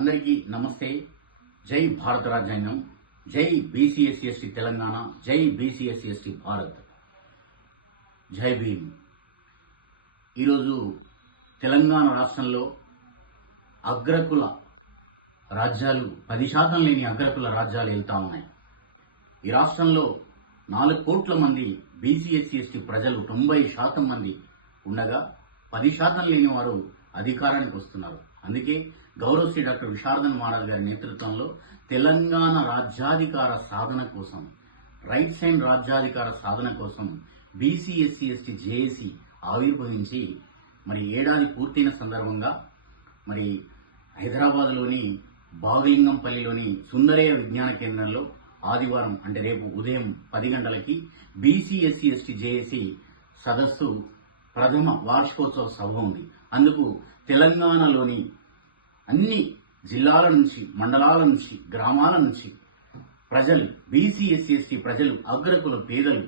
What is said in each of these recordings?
అందరికీ నమస్తే. జై భారత రాజ్యాంగం, జై బీసీఎస్సీ తెలంగాణ, జై బీసీఎస్సీ భారత్, జై భీమ్. ఈరోజు తెలంగాణ రాష్ట్రంలో అగ్రకుల రాజ్యాలు 10% లేని అగ్రకుల రాజ్యాలు వెళ్తా ఉన్నాయి. ఈ రాష్ట్రంలో 4 కోట్ల మంది బీసీఎస్సీ ప్రజలు 90% మంది ఉండగా 10% లేని వారు అధికారానికి వస్తున్నారు. అందుకే గౌరవశ్రీ డాక్టర్ విశారదన్ మహారాజ్ గారి నేతృత్వంలో తెలంగాణ రాజ్యాధికార సాధన కోసం, రైట్స్ అండ్ రాజ్యాధికార సాధన కోసం బీసీఎస్సీ జేఏసీ ఆవిర్భవించి మరి ఏడాది పూర్తయిన సందర్భంగా మరి హైదరాబాద్లోని బాగలింగంపల్లిలోని సుందరయ్య విజ్ఞాన కేంద్రంలో ఆదివారం అంటే రేపు ఉదయం 10 గంటలకి బీసీఎస్సీ జేఏసీ సదస్సు ప్రథమ వార్షికోత్సవ సభ ఉంది. అందుకు తెలంగాణలోని అన్ని జిల్లాల నుంచి, మండలాల నుంచి, గ్రామాల నుంచి ప్రజలు, బీసీఎస్సీ ప్రజలు, అగ్రకులు, పేదలు,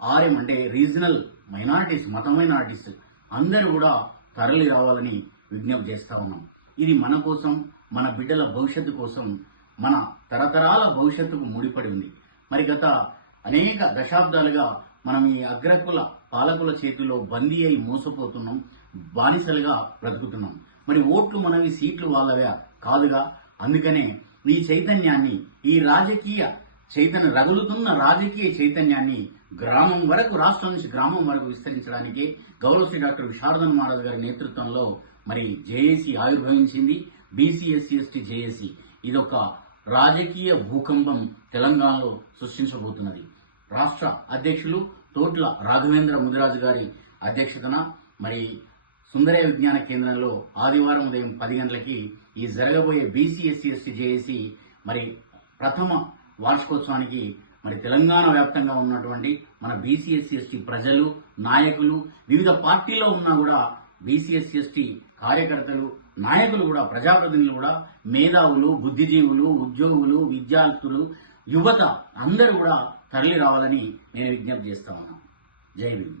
ఆర్ఎం అంటే రీజనల్ మైనారిటీస్, మత మైనారిటీస్ అందరూ కూడా తరలి రావాలని విజ్ఞప్తి చేస్తా ఉన్నాం. ఇది మన కోసం, మన బిడ్డల భవిష్యత్తు కోసం, మన తరతరాల భవిష్యత్తుకు ముడిపడి ఉంది. మరి గత అనేక దశాబ్దాలుగా మనం ఈ అగ్రకుల పాలకుల చేతిలో బందీ అయి మోసపోతున్నాం, బానిసలుగా బ్రతుకుతున్నాం. మరి ఓట్లు మనవి, సీట్లు వాళ్ళవే కాదుగా. అందుకనే ఈ చైతన్యాన్ని, ఈ రాజకీయ చైతన్య రగులుతున్న రాజకీయ చైతన్యాన్ని గ్రామం వరకు, రాష్ట్రం నుంచి గ్రామం వరకు విస్తరించడానికి గౌరవశ్రీ డాక్టర్ విశారదన్ మహారాజ్ గారి నేతృత్వంలో మరి జేఏసీ ఆవిర్భవించింది. బీసీఎస్సీ జేఏసీ ఇదొక రాజకీయ భూకంపం తెలంగాణలో సృష్టించబోతున్నది. రాష్ట్ర అధ్యక్షులు తోట్ల రాఘవేంద్ర ముదిరాజు గారి అధ్యక్షతన మరి సుందరయ్య విజ్ఞాన కేంద్రంలో ఆదివారం ఉదయం 10 గంటలకి ఈ జరగబోయే బీసీఎస్సీ జేఏసీ మరి ప్రథమ వార్షికోత్సవానికి మరి తెలంగాణ వ్యాప్తంగా ఉన్నటువంటి మన బీసీఎస్సీ ప్రజలు, నాయకులు, వివిధ పార్టీల్లో ఉన్నా కూడా బీసీఎస్సీ కార్యకర్తలు, నాయకులు కూడా, ప్రజాప్రతినిధులు కూడా, మేధావులు, బుద్ధిజీవులు, ఉద్యోగులు, విద్యార్థులు, యువత అందరూ కూడా తరలి రావాలని నేను విజ్ఞప్తి చేస్తా ఉన్నాను. జై భీమ్.